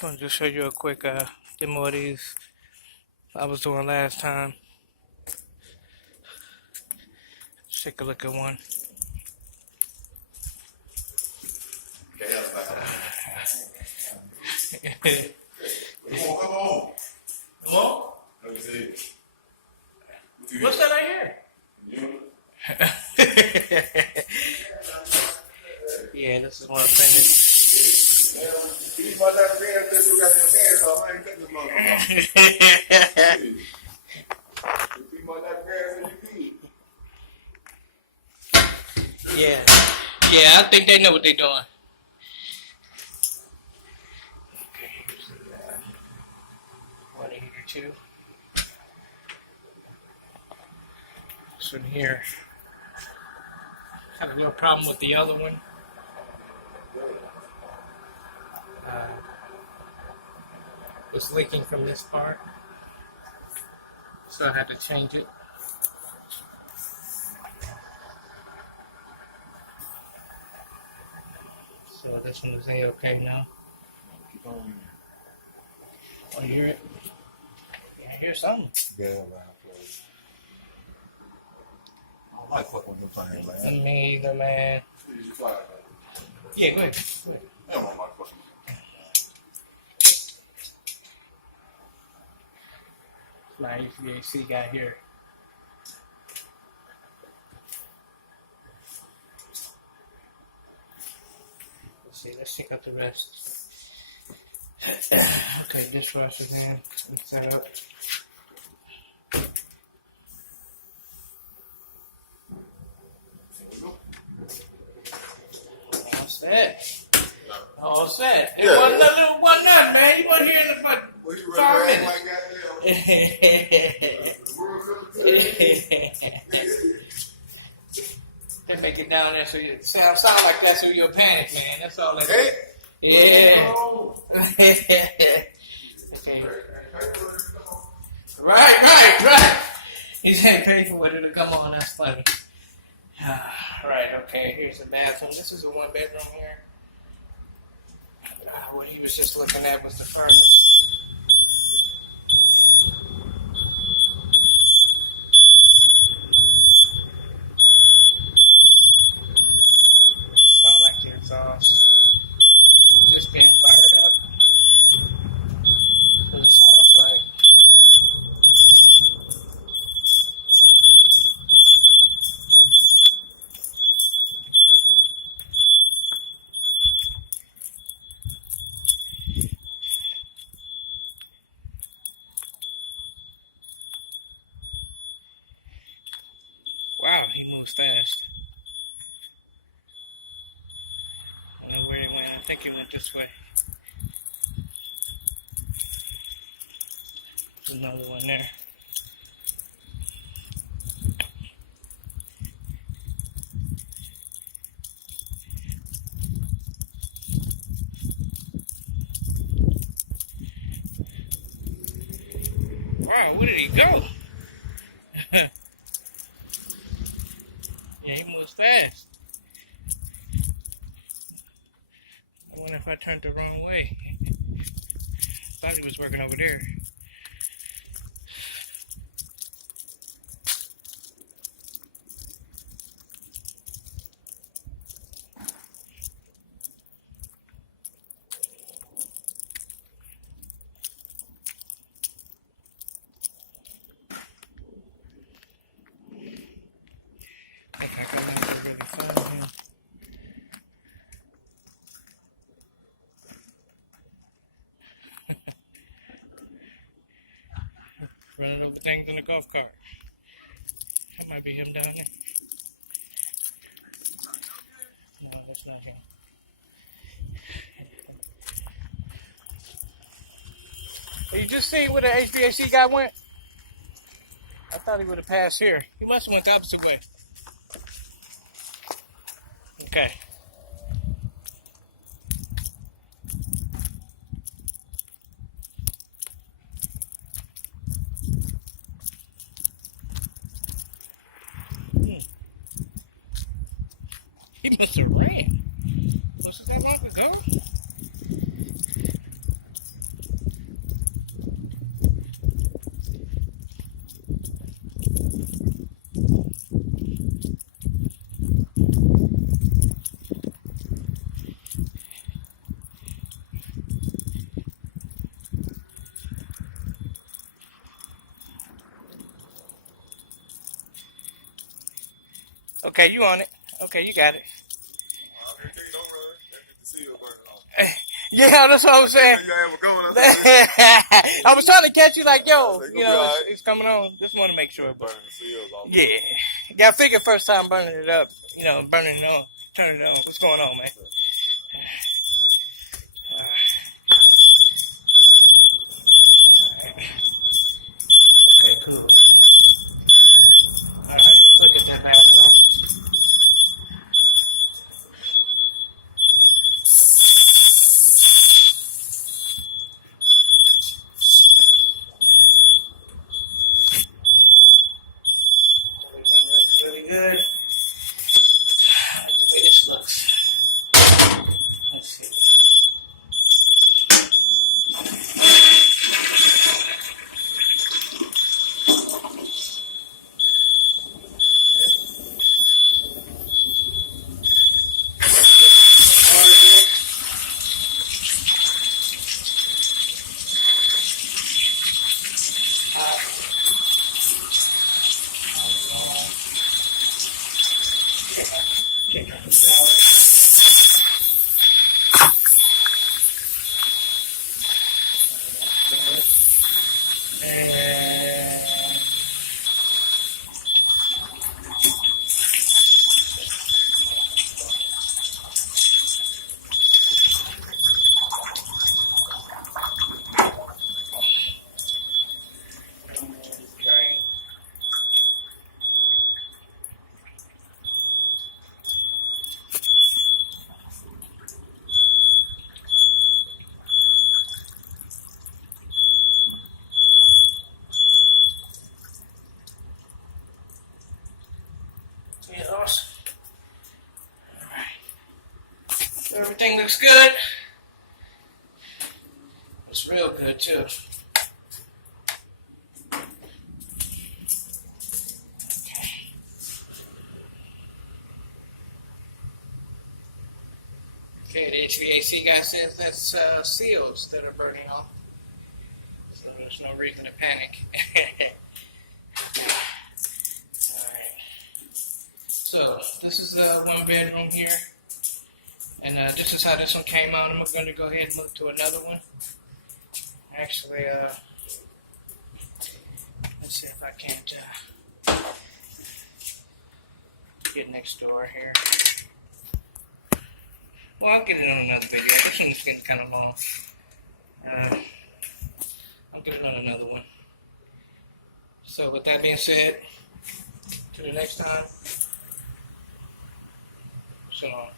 Just wanted to show you a quick demo of these I was doing last time. Let's take a look at one. Come on. Come on. Let me see. What's that I hear? Yeah, this is one of the things. He's about that man that you got your hands off. I ain't cut this motherfucker. He's about that man that you need. Yeah, I think they know what they're doing. Okay, here's the one here too. This one here. Had a little problem with the other one. It's leaking from this part, so I had to change it. So this one is okay now. Want to hear it? Yeah, hear something. Yeah, man. I like fucking with the playing, man. Me either, man. Yeah, go ahead. I don't want my fucking. My HVAC guy here. Let's check out the rest. Okay, dishwasher then. Let's set up. All set. All set. It wasn't a little one nut, man. You wasn't here in about 5 minutes. They make it down there so you sound like that so you'll panic, man. That's all that is. Yeah. Okay. Right. He said pay for it to come on. That's funny. Right, okay. Here's the bathroom. This is a 1-bedroom here. What he was just looking at was the furnace. Sound like the exhaust just being fired up. What it sounds like. Wow, he moves fast. I don't know where he went. I think he went this way. There's another one there. Wow, where did he go? Yeah, he moves fast. I wonder if I turned the wrong way. Thought he was working over there. I think I never really found him. Running over things in a golf cart. That might be him down there. No, that's not him. Hey, you just see where the HVAC guy went? I thought he would have passed here. He must have went the opposite way. Okay. He must have ran. Was it that long ago? Okay, you on it. Okay, you got it. I'm gonna tell you, don't run. That's just the seal burning off. Yeah, that's what I was saying. You have a going. I was trying to catch you like, yo, It's you know, alright. it's coming on. Just want to make sure. Burning the seals off. Yeah. Got to figure first time burning it up, you know, burning it on. Turn it on. What's going on, man? Alright. Okay, cool. Alright, let's look at that bathroom. Everything looks really good. I like the way this looks. Let's see. Yeah, awesome. Alright. Everything looks good. It's real good too. Okay, the HVAC guy says that's seals that are burning off. So there's no reason to panic. Alright. So, this is one bedroom here. And this is how this one came out. I'm going to go ahead and move to another one. Actually, let's see if I can't get next door here. Well, I'll get it on another video. This one's getting kind of long. I'll get it on another one. So, with that being said, to the next time, so long.